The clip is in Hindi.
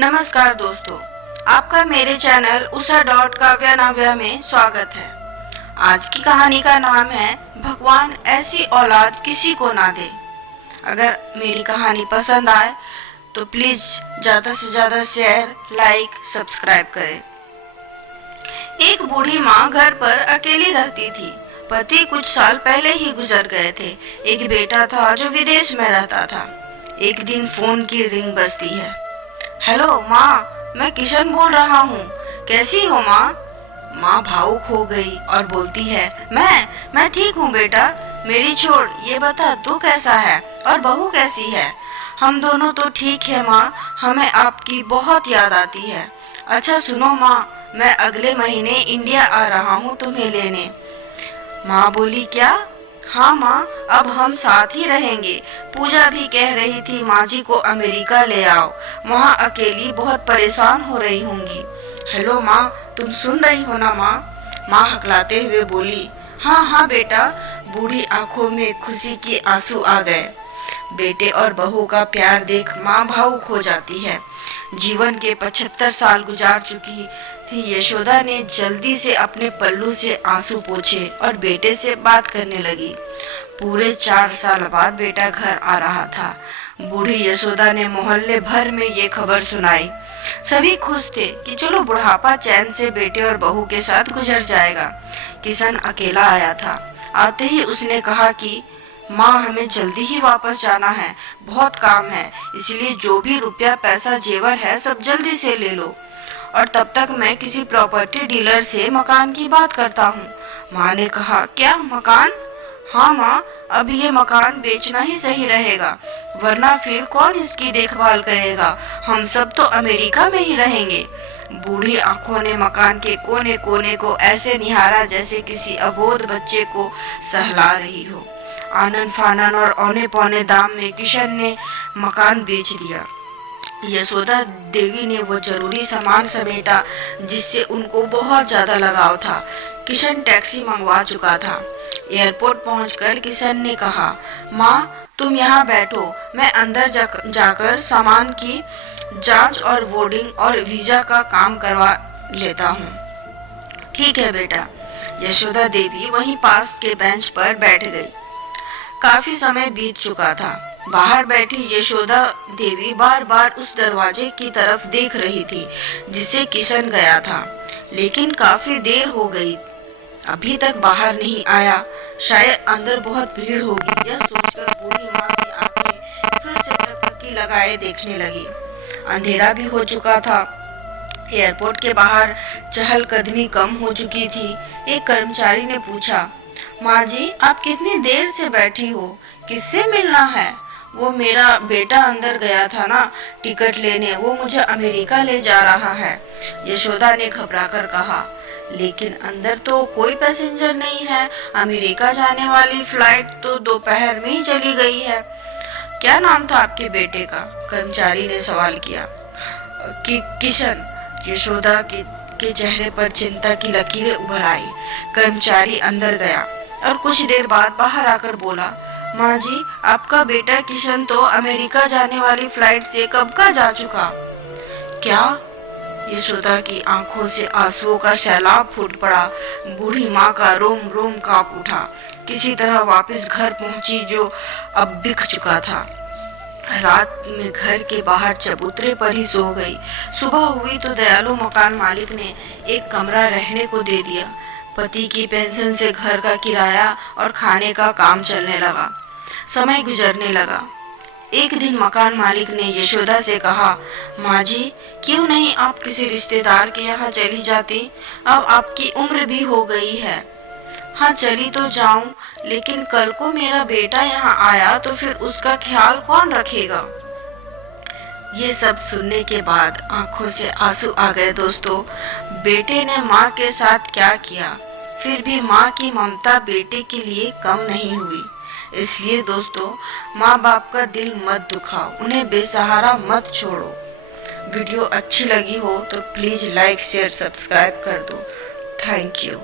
नमस्कार दोस्तों, आपका मेरे चैनल उषा डॉट काव्या नाव्या में स्वागत है। आज की कहानी का नाम है भगवान ऐसी औलाद किसी को ना दे। अगर मेरी कहानी पसंद आए तो प्लीज ज़्यादा से ज़्यादा शेयर, लाइक, सब्सक्राइब करें। एक बूढ़ी माँ घर पर अकेली रहती थी। पति कुछ साल पहले ही गुजर गए थे। एक बेटा था जो विदेश में रहता था। एक दिन फोन की रिंग बजती है। हेलो माँ, मैं किशन बोल रहा हूँ। कैसी हो माँ? माँ भावुक हो गई और बोलती है, मैं ठीक हूँ बेटा। मेरी छोड़, ये बता तू कैसा है और बहू कैसी है? हम दोनों तो ठीक है माँ, हमें आपकी बहुत याद आती है। अच्छा सुनो माँ, मैं अगले महीने इंडिया आ रहा हूँ तुम्हें लेने। माँ बोली, क्या? हाँ माँ, अब हम साथ ही रहेंगे। पूजा भी कह रही थी माँ जी को अमेरिका ले आओ, वहाँ अकेली बहुत परेशान हो रही होंगी। हेलो माँ, तुम सुन रही हो ना माँ? माँ हकलाते हुए बोली, हाँ हाँ बेटा। बूढ़ी आंखों में खुशी के आंसू आ गए। बेटे और बहू का प्यार देख माँ भावुक हो जाती है। जीवन के 75 साल गुजार चुकी थी यशोदा ने जल्दी से अपने पल्लू से आंसू पोंछे और बेटे से बात करने लगी। पूरे 4 साल बाद बेटा घर आ रहा था। बूढ़ी यशोदा ने मोहल्ले भर में ये खबर सुनाई। सभी खुश थे कि चलो बुढ़ापा चैन से बेटे और बहू के साथ गुजर जाएगा। किशन अकेला आया था। आते ही उसने कहा कि माँ, हमें जल्दी ही वापस जाना है, बहुत काम है, इसलिए जो भी रुपया पैसा जेवर है सब जल्दी से ले लो, और तब तक मैं किसी प्रॉपर्टी डीलर से मकान की बात करता हूँ। माँ ने कहा, क्या मकान? हाँ माँ, अब ये मकान बेचना ही सही रहेगा, वरना फिर कौन इसकी देखभाल करेगा? हम सब तो अमेरिका में ही रहेंगे। बूढ़ी आंखों ने मकान के कोने कोने को ऐसे निहारा जैसे किसी अबोध बच्चे को सहला रही हो। आनन फानन और औने पौने दाम में किशन ने मकान बेच लिया। यशोदा देवी ने वो जरूरी सामान समेटा जिससे उनको बहुत ज्यादा लगाव था। किशन टैक्सी मंगवा चुका था। एयरपोर्ट पहुंचकर किशन ने कहा, माँ तुम यहाँ बैठो, मैं अंदर जाकर सामान की जांच और बोर्डिंग और वीजा का काम करवा लेता हूँ। ठीक है बेटा। यशोदा देवी वहीं पास के बेंच पर बैठ गई। काफी समय बीत चुका था। बाहर बैठी यशोदा देवी बार बार उस दरवाजे की तरफ देख रही थी जिससे किशन गया था, लेकिन काफी देर हो गई, अभी तक बाहर नहीं आया। शायद अंदर बहुत भीड़ होगी, यह सोचकर बूढ़ी माँ की आंखें फिर से टकटकी लगाए देखने लगी। अंधेरा भी हो चुका था। एयरपोर्ट के बाहर चहलकदमी कम हो चुकी थी। एक कर्मचारी ने पूछा, माँ जी आप कितनी देर से बैठी हो, किससे मिलना है? वो मेरा बेटा अंदर गया था ना टिकट लेने, वो मुझे अमेरिका ले जा रहा है। यशोदा ने घबराकर कहा, लेकिन अंदर तो कोई पैसेंजर नहीं है, अमेरिका जाने वाली फ्लाइट तो दोपहर में ही चली गई है। क्या नाम था आपके बेटे का? कर्मचारी ने सवाल किया। किशन। यशोदा के चेहरे पर चिंता की लकीरें उभर आई। कर्मचारी अंदर गया और कुछ देर बाद बाहर आकर बोला, माँ जी आपका बेटा किशन तो अमेरिका जाने वाली फ्लाइट से कब का जा चुका। क्या? यशोदा की आंखों से आंसुओं का सैलाब फूट पड़ा। बूढ़ी माँ का रोम रोम कांप उठा। किसी तरह वापस घर पहुंची जो अब बिक चुका था। रात में घर के बाहर चबूतरे पर ही सो गई। सुबह हुई तो दयालु मकान मालिक ने एक कमरा रहने को दे दिया। पति की पेंशन से घर का किराया और खाने का काम चलने लगा। समय गुजरने लगा। एक दिन मकान मालिक ने यशोदा से कहा, माँ जी क्यों नहीं आप किसी रिश्तेदार के यहाँ चली जाती? अब आपकी उम्र भी हो गई है। हाँ चली तो जाऊं, लेकिन कल को मेरा बेटा यहाँ आया तो फिर उसका ख्याल कौन रखेगा? ये सब सुनने के बाद आंखों से आंसू आ गए दोस्तों। बेटे ने माँ के साथ क्या किया, फिर भी माँ की ममता बेटे के लिए कम नहीं हुई। इसलिए दोस्तों, माँ बाप का दिल मत दुखाओ, उन्हें बेसहारा मत छोड़ो। वीडियो अच्छी लगी हो तो प्लीज लाइक, शेयर, सब्सक्राइब कर दो। Thank you.